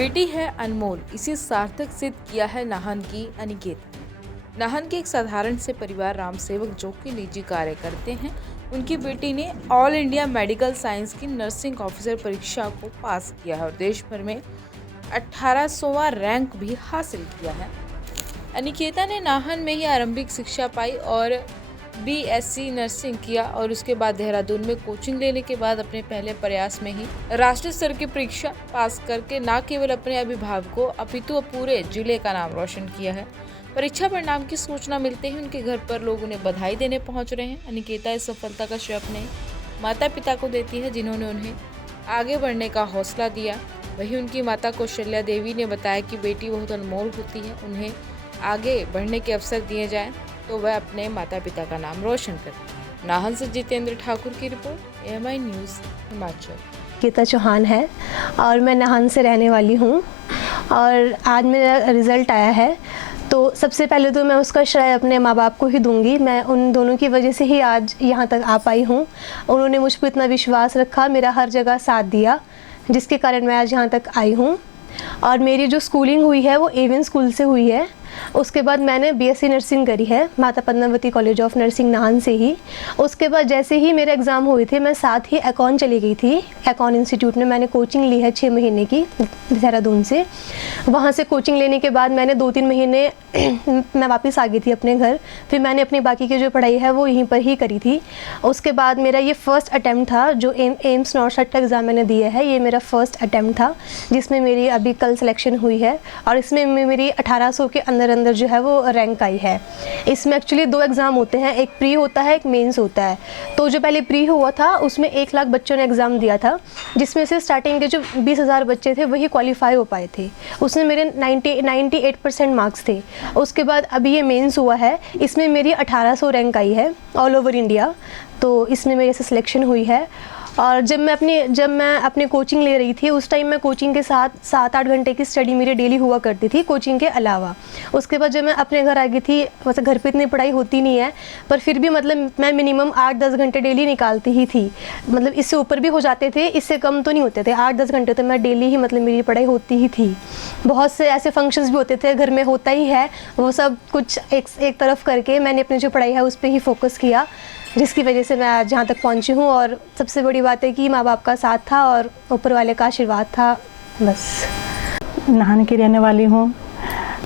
बेटी है अनमोल, इसे सार्थक सिद्ध किया है नाहन की अनिकेत। नाहन के एक साधारण से परिवार राम सेवक जो कि निजी कार्य करते हैं, उनकी बेटी ने ऑल इंडिया मेडिकल साइंस की नर्सिंग ऑफिसर परीक्षा को पास किया है और देश भर में 1800वां रैंक भी हासिल किया है। अनिकेता ने नाहन में ही आरंभिक शिक्षा पाई और BSc नर्सिंग किया और उसके बाद देहरादून में कोचिंग लेने के बाद अपने पहले प्रयास में ही राष्ट्रीय स्तर की परीक्षा पास करके न केवल अपने अभिभावकों अपितु पूरे जिले का नाम रोशन किया है। परीक्षा परिणाम की सूचना मिलते ही उनके घर पर लोग उन्हें बधाई देने पहुंच रहे हैं। अनिकेता इस सफलता का श्रेय अपने माता पिता को देती है, जिन्होंने उन्हें आगे बढ़ने का हौसला दिया। वहीं उनकी माता कौशल्या देवी ने बताया कि बेटी बहुत अनमोल होती है, उन्हें आगे बढ़ने के अवसर दिए जाएं तो वह अपने माता पिता का नाम रोशन करती है। नाहन से जितेंद्र ठाकुर की रिपोर्ट, AMI न्यूज़ हिमाचल। अनिकेता चौहान है और मैं नाहन से रहने वाली हूँ और आज मेरा रिज़ल्ट आया है। तो सबसे पहले तो मैं उसका श्रेय अपने माँ बाप को ही दूंगी। मैं उन दोनों की वजह से ही आज यहाँ तक आ पाई हूँ। उन्होंने मुझ पर इतना विश्वास रखा, मेरा हर जगह साथ दिया, जिसके कारण मैं आज यहाँ तक आई हूँ। और मेरी जो स्कूलिंग हुई है वो एवियन स्कूल से हुई है। उसके बाद मैंने BSc नर्सिंग करी है माता Padmavati college of nursing Nahan से ही। उसके बाद जैसे ही मेरे एग्ज़ाम हुए थे, मैं साथ ही एकॉन चली गई थी। एकॉन इंस्टीट्यूट में मैंने कोचिंग ली है 6 महीने की देहरादून से। वहाँ से कोचिंग लेने के बाद मैंने 2-3 महीने मैं वापस आ गई थी अपने घर। फिर मैंने अपनी बाकी की जो पढ़ाई है वो यहीं पर ही करी थी। उसके बाद मेरा ये फर्स्ट अटैम्प्ट था, जो एम्स नॉर्थ का एग्ज़ाम मैंने दिया है, ये मेरा फर्स्ट अटैम्प्ट था, जिसमें मेरी अभी कल सिलेक्शन हुई है और इसमें मेरी 1800 के अंदर जो है वो रैंक आई है। इसमें एक्चुअली 2 एग्ज़ाम होते हैं, एक प्री होता है, एक मेंस होता है। तो जो पहले प्री हुआ था उसमें 1 लाख बच्चों ने एग्ज़ाम दिया था, जिसमें से स्टार्टिंग के जो 20,000 बच्चे थे वही क्वालिफाई हो पाए थे। उसमें मेरे 98% मार्क्स थे। उसके बाद अभी ये मेंस हुआ है, इसमें मेरी 1800 रैंक आई है ऑल ओवर इंडिया। तो इसमें मेरे से सिलेक्शन हुई है। और जब मैं अपनी कोचिंग ले रही थी, उस टाइम मैं कोचिंग के साथ 7-8 घंटे की स्टडी मेरी डेली हुआ करती थी कोचिंग के अलावा। उसके बाद जब मैं अपने घर आ गई थी, वैसे घर पे इतनी पढ़ाई होती नहीं है, पर फिर भी मतलब मैं मिनिमम 8-10 घंटे डेली निकालती ही थी। मतलब इससे ऊपर भी हो जाते थे, इससे कम तो नहीं होते थे। 8-10 घंटे तो मैं डेली ही मतलब मेरी पढ़ाई होती ही थी। बहुत से ऐसे फंक्शंस भी होते थे, घर में होता ही है, वो सब कुछ एक तरफ करके मैंने अपनी जो पढ़ाई है उस पर ही फोकस किया, जिसकी वजह से मैं आज यहाँ तक पहुँची हूँ। और सबसे बड़ी बात है कि माँ बाप का साथ था और ऊपर वाले का आशीर्वाद था, बस। नाहन की रहने वाली हूँ।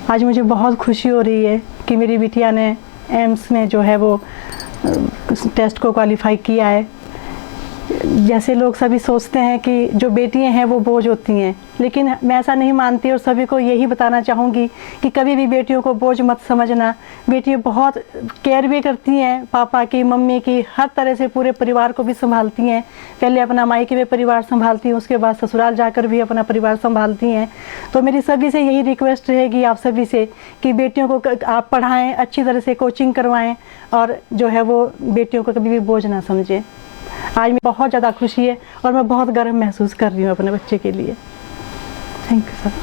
आज मुझे बहुत खुशी हो रही है कि मेरी बिटिया ने एम्स में जो है वो टेस्ट को क्वालिफाई किया है। जैसे लोग सभी सोचते हैं कि जो बेटियां हैं वो बोझ होती हैं, लेकिन मैं ऐसा नहीं मानती और सभी को यही बताना चाहूँगी कि कभी भी बेटियों को बोझ मत समझना। बेटियां बहुत केयर भी करती हैं, पापा की, मम्मी की, हर तरह से पूरे परिवार को भी संभालती हैं। पहले अपना मायके में परिवार संभालती हैं, उसके बाद ससुराल जाकर भी अपना परिवार संभालती हैं। तो मेरी सभी से यही रिक्वेस्ट रहेगी आप सभी से कि बेटियों को आप पढ़ाएँ, अच्छी तरह से कोचिंग करवाएँ और जो है वो बेटियों को कभी भी बोझ ना समझें। आज मैं बहुत ज़्यादा खुशी है और मैं बहुत गर्व महसूस कर रही हूँ अपने बच्चे के लिए। Thank you sir.